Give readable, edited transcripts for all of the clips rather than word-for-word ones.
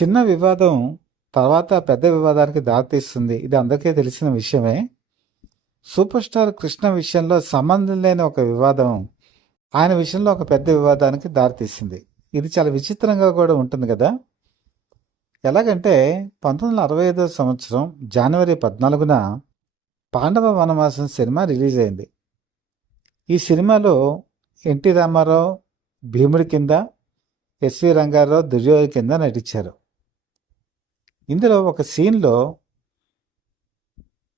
చిన్న వివాదం తర్వాత పెద్ద వివాదానికి దారితీస్తుంది. ఇది అందరికీ తెలిసిన విషయమే. సూపర్ స్టార్ కృష్ణ విషయంలో సంబంధం లేని ఒక వివాదం ఆయన విషయంలో ఒక పెద్ద వివాదానికి దారితీసింది. ఇది చాలా విచిత్రంగా కూడా ఉంటుంది కదా. ఎలాగంటే 1965 సంవత్సరం జనవరి 14న పాండవ వనవాసం సినిమా రిలీజ్ అయింది. ఈ సినిమాలో ఎన్టీ రామారావు భీముడి కింద, ఎస్వి రంగారావు దుర్యోధన కింద నటించారు. ఇందులో ఒక సీన్లో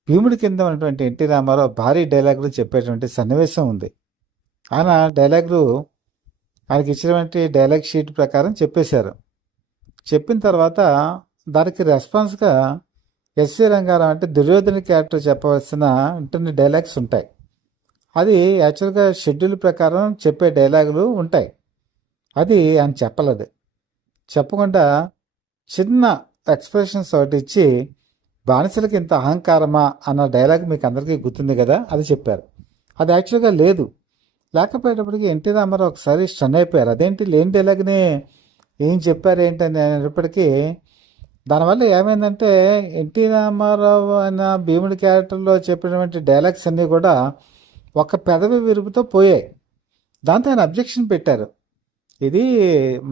భీముడి కింద ఉన్నటువంటి ఎన్టీ రామారావు భారీ డైలాగులు చెప్పేటువంటి సన్నివేశం ఉంది. ఆయన డైలాగులు ఆయనకి ఇచ్చినటువంటి డైలాగ్ షీట్ ప్రకారం చెప్పేశారు. చెప్పిన తర్వాత దానికి రెస్పాన్స్గా ఎస్వి రంగారావు అంటే దుర్యోధన క్యారెక్టర్ చెప్పవలసిన ఇంటర్ని డైలాగ్స్ ఉంటాయి. అది యాక్చువల్గా షెడ్యూల్ ప్రకారం చెప్పే డైలాగులు ఉంటాయి. అది ఆయన చెప్పలేదు. చెప్పకుండా చిన్న ఎక్స్ప్రెషన్స్ ఒకటి ఇచ్చి బానిసలకి ఇంత అహంకారమా అన్న డైలాగ్ మీకు అందరికీ గుర్తుంది కదా, అది చెప్పారు. అది యాక్చువల్గా లేదు. లేకపోయేటప్పటికి ఎన్టీ రామారావు ఒకసారి స్టన్ అయిపోయారు. అదేంటి లేని డైలాగ్ని ఏం చెప్పారు ఏంటని అనేటప్పటికీ దానివల్ల ఏమైందంటే ఎన్టీ రామారావు అన్న భీముడి క్యారెక్టర్లో చెప్పినటువంటి డైలాగ్స్ అన్నీ కూడా ఒక పెదవి విరుపుతో పోయాయి. దాంతో ఆయన అబ్జెక్షన్ పెట్టారు. ఇది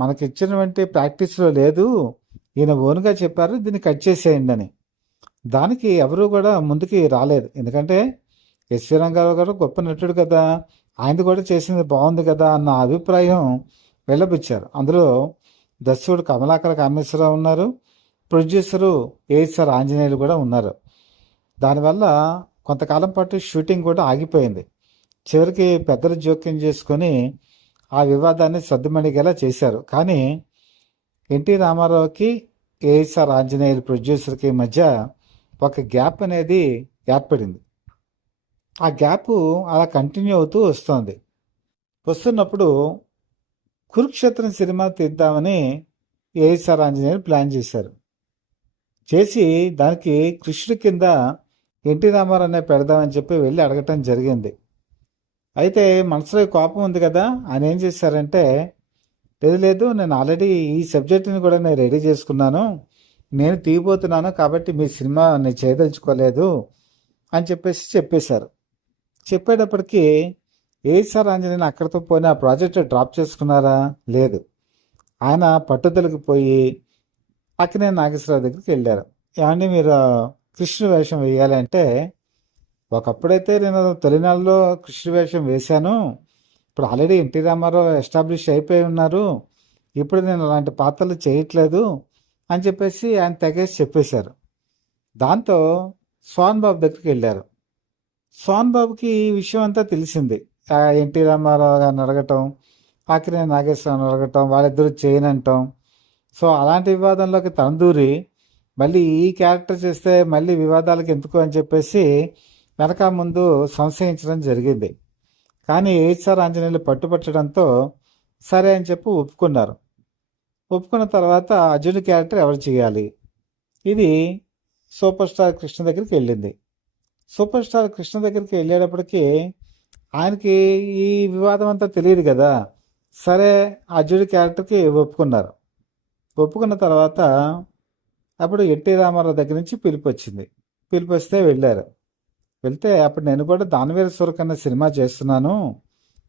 మనకి ఇచ్చినటువంటి ప్రాక్టీస్లో లేదు, ఈయన ఓన్గా చెప్పారు, దీన్ని కట్ చేసేయండి అని. దానికి ఎవరు కూడా ముందుకి రాలేదు. ఎందుకంటే ఎస్వి రంగారావు గారు గొప్ప నటుడు కదా, ఆయనది కూడా చేసింది బాగుంది కదా అన్న అభిప్రాయం వెళ్ళబుచ్చారు. అందులో దర్శకుడు కమలాకర కామేశ్వరరావు ఉన్నారు, ప్రొడ్యూసరు ఏఎస్ఆర్ ఆంజనేయులు కూడా ఉన్నారు. దానివల్ల కొంతకాలం పాటు షూటింగ్ కూడా ఆగిపోయింది. చివరికి పెద్దలు జోక్యం చేసుకొని ఆ వివాదాన్ని సద్దుమణిగేలా చేశారు. కానీ ఎన్టీ రామారావుకి ఏఎస్ఆర్ ఆంజనేయులు ప్రొడ్యూసర్కి మధ్య ఒక గ్యాప్ అనేది ఏర్పడింది. ఆ గ్యాప్ అలా కంటిన్యూ అవుతూ వస్తున్నప్పుడు కురుక్షేత్రం సినిమా తీద్దామని ఏఎస్ఆర్ ఆంజనేయులు ప్లాన్ చేశారు. చేసి దానికి కృష్ణుడి కింద ఎన్టీ రామారావు అనే పెడదామని చెప్పి వెళ్ళి అడగటం జరిగింది. అయితే మనసులో కోపం ఉంది కదా, ఆయన ఏం చేశారంటే లేదు నేను ఆల్రెడీ ఈ సబ్జెక్టుని కూడా నేను రెడీ చేసుకున్నాను, నేను తీయబోతున్నాను, కాబట్టి మీ సినిమా నేను చేయదలుచుకోలేదు అని చెప్పేశారు. చెప్పేటప్పటికి ఏఎస్ఆర్ ఆంజనేయులు అక్కడితో పోయిన ఆ ప్రాజెక్ట్ డ్రాప్ చేసుకున్నారా? లేదు. ఆయన పట్టుదలకు పోయి అక్కినేని నాగేశ్వరరావు దగ్గరికి వెళ్ళారు. ఏమండి మీరు కృష్ణ వేషం వేయాలి అంటే, ఒకప్పుడైతే నేను తొలినాళ్ళలో కృష్ణ వేషం వేశాను, ఇప్పుడు ఆల్రెడీ ఎన్టీ రామారావు ఎస్టాబ్లిష్ అయిపోయి ఉన్నారు, ఇప్పుడు నేను అలాంటి పాత్రలు చేయట్లేదు అని చెప్పేసి ఆయన తెగేసి చెప్పేశారు. దాంతో సోహన్ బాబు దగ్గరికి వెళ్ళారు. సోహన్ బాబుకి ఈ విషయం అంతా తెలిసింది. ఎన్టీ రామారావు గారిని అడగటం, అక్కినేని నాగేశ్వరరావుని అడగటం, వాళ్ళిద్దరూ చేయనంటాం. సో అలాంటి వివాదంలోకి తనదూరి మళ్ళీ ఈ క్యారెక్టర్ చేస్తే మళ్ళీ వివాదాలకు ఎందుకు అని చెప్పేసి వెనక ముందు సంశయించడం జరిగింది. కానీ ఏఎస్ఆర్ ఆంజనేయులు పట్టుపట్టడంతో సరే అని చెప్పి ఒప్పుకున్నారు. ఒప్పుకున్న తర్వాత అర్జునుడి క్యారెక్టర్ ఎవరు చేయాలి, ఇది సూపర్ స్టార్ కృష్ణ దగ్గరికి వెళ్ళింది. సూపర్ స్టార్ కృష్ణ దగ్గరికి వెళ్ళేటప్పటికి ఆయనకి ఈ వివాదం అంతా తెలియదు కదా. సరే అర్జునుడి క్యారెక్టర్కి ఒప్పుకున్నారు. ఒప్పుకున్న తర్వాత అప్పుడు ఎన్టీ రామారావు దగ్గర నుంచి పిలుపు వచ్చింది. పిలుపు వస్తే వెళ్ళారు. వెళ్తే అప్పుడు నేను కూడా దానవీర సూరకర్ణ సినిమా చేస్తున్నాను,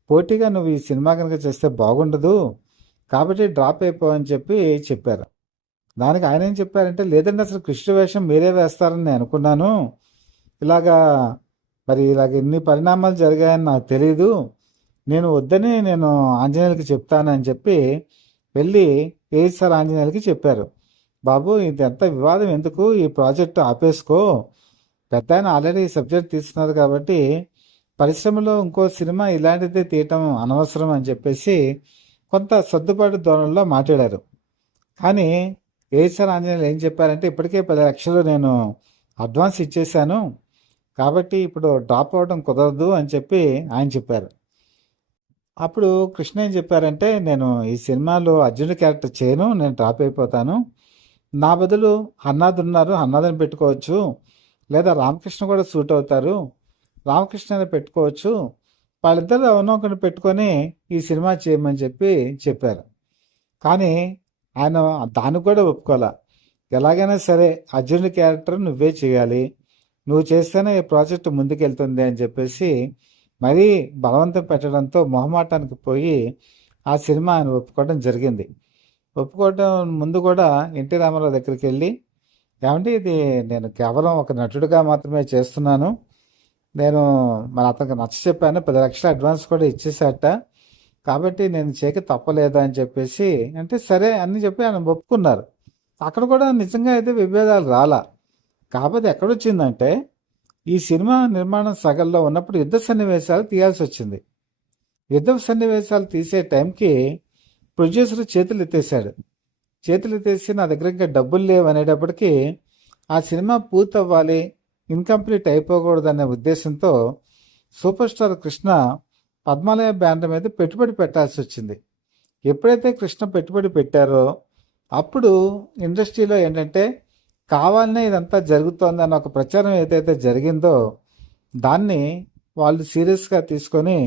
పోటీగా నువ్వు ఈ సినిమా కనుక చేస్తే బాగుండదు, కాబట్టి డ్రాప్ అయిపోవని చెప్పారు. దానికి ఆయన ఏం చెప్పారంటే, లేదండి అసలు కృష్ణ వేషం మీరే వేస్తారని నేను అనుకున్నాను, ఇలాగా ఇన్ని పరిణామాలు జరిగాయని నాకు తెలియదు, నేను వద్దని నేను ఆంజనేయులకి చెప్తానని చెప్పి వెళ్ళి ఏఎస్ఆర్ ఆంజనేయులకి చెప్పారు. బాబు ఇదంతా వివాదం ఎందుకు, ఈ ప్రాజెక్టు ఆపేసుకో, పెద్ద ఆయన ఆల్రెడీ ఈ సబ్జెక్ట్ తీస్తున్నారు కాబట్టి పరిశ్రమలో ఇంకో సినిమా ఇలాంటిదే తీయటం అనవసరం అని చెప్పేసి కొంత సర్దుబాటు ధోరణిలో మాట్లాడారు. కానీ ఏఎస్ఆర్ ఆంజనేయులు ఏం చెప్పారంటే, ఇప్పటికే 10 లక్షలు నేను అడ్వాన్స్ ఇచ్చేశాను, కాబట్టి ఇప్పుడు డ్రాప్ అవ్వడం కుదరదు అని చెప్పి ఆయన చెప్పారు. అప్పుడు కృష్ణ ఏం చెప్పారంటే, నేను ఈ సినిమాలో అర్జునుడి క్యారెక్టర్ చేయను, నేను డ్రాప్ అయిపోతాను, నా బదులు హన్నాద్ ఉన్నారు, హన్నాదని పెట్టుకోవచ్చు, లేదా రామకృష్ణ కూడా సూట్ అవుతారు, రామకృష్ణని పెట్టుకోవచ్చు, వాళ్ళిద్దరు ఎవరినో ఒకరిని పెట్టుకొని ఈ సినిమా చేయమని చెప్పారు. కానీ ఆయన దానికి కూడా ఒప్పుకోలే. ఎలాగైనా సరే అర్జునుడి క్యారెక్టర్ నువ్వే చేయాలి, నువ్వు చేస్తేనే ఈ ప్రాజెక్ట్ ముందుకెళ్తుంది అని చెప్పేసి మరీ బలవంతం పెట్టడంతో మొహమాటానికి పోయి ఆ సినిమా ఆయన ఒప్పుకోవడం జరిగింది. ఒప్పుకోవడం ముందు కూడా ఎన్టీ రామారావు దగ్గరికి వెళ్ళి, ఏమంటే ఇది నేను కేవలం ఒక నటుడిగా మాత్రమే చేస్తున్నాను, నేను మరి అతనికి నచ్చ చెప్పాను, 10 లక్షలు అడ్వాన్స్ కూడా ఇచ్చేసాట, కాబట్టి నేను చేయక తప్పలేదు అని చెప్పేసి అంటే సరే అని చెప్పి ఆయన ఒప్పుకున్నారు. అక్కడ కూడా నిజంగా అయితే విభేదాలు రాలా. కాకపోతే ఎక్కడొచ్చిందంటే ఈ సినిమా నిర్మాణం సగంలో ఉన్నప్పుడు యుద్ధ సన్నివేశాలు తీయాల్సి వచ్చింది. యుద్ధ సన్నివేశాలు తీసే టైంకి ప్రొడ్యూసర్ చేతులు ఎత్తేసాడు. చేతులు ఎత్తేసి నా దగ్గర ఇంకా డబ్బులు లేవు అనేటప్పటికీ ఆ సినిమా పూర్తవ్వాలి, ఇన్కంప్లీట్ అయిపోకూడదనే ఉద్దేశంతో super star Krishna Padmalaya banner మీద పెట్టుబడి పెట్టాల్సి వచ్చింది. ఎప్పుడైతే కృష్ణ పెట్టుబడి పెట్టారో అప్పుడు ఇండస్ట్రీలో ఏంటంటే కావాలనే ఇదంతా జరుగుతోంది అన్న ఒక ప్రచారం ఏదైతే జరిగిందో దాన్ని వాళ్ళు సీరియస్గా తీసుకొని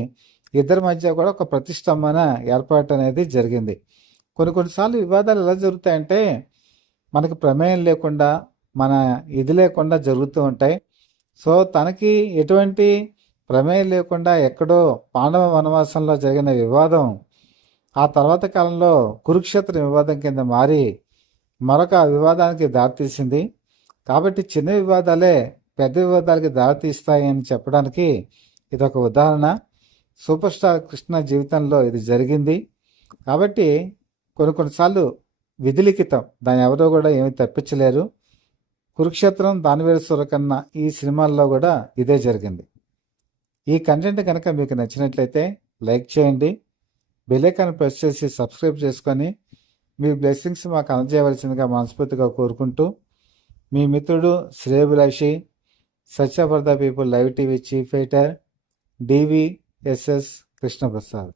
ఇద్దరి మధ్య కూడా ఒక ప్రతిష్టంభన ఏర్పాటు అనేది జరిగింది. కొన్నిసార్లు వివాదాలు ఎలా జరుగుతాయంటే మనకు ప్రమేయం లేకుండా, మన ఇది లేకుండా జరుగుతూ ఉంటాయి. సో తనకి ఎటువంటి ప్రమేయం లేకుండా ఎక్కడో పాండవ వనవాసంలో జరిగిన వివాదం ఆ తర్వాత కాలంలో కురుక్షేత్ర వివాదం కింద మారి మరొక వివాదానికి దారితీసింది. కాబట్టి చిన్న వివాదాలే పెద్ద వివాదాలకి దారితీస్తాయి అని చెప్పడానికి ఇదొక ఉదాహరణ. సూపర్ స్టార్ కృష్ణ జీవితంలో ఇది జరిగింది. కాబట్టి కొన్నిసార్లు విధిలిఖితం, దాన్ని ఎవరో కూడా ఏమీ తప్పించలేరు. కురుక్షేత్రం, దానివేలు సూరకన్న ఈ సినిమాల్లో కూడా ఇదే జరిగింది. ఈ కంటెంట్ కనుక మీకు నచ్చినట్లయితే లైక్ చేయండి, బెల్ ఐకాన్ ప్రెస్ చేసి సబ్స్క్రైబ్ చేసుకొని మీ బ్లెస్సింగ్స్ మాకు అందజేయవలసిందిగా మనస్ఫూర్తిగా కోరుకుంటూ మీ మిత్రుడు శ్రేయభిలాషి, Satya for the people live TV chief editor, DVSS Krishnaprasad.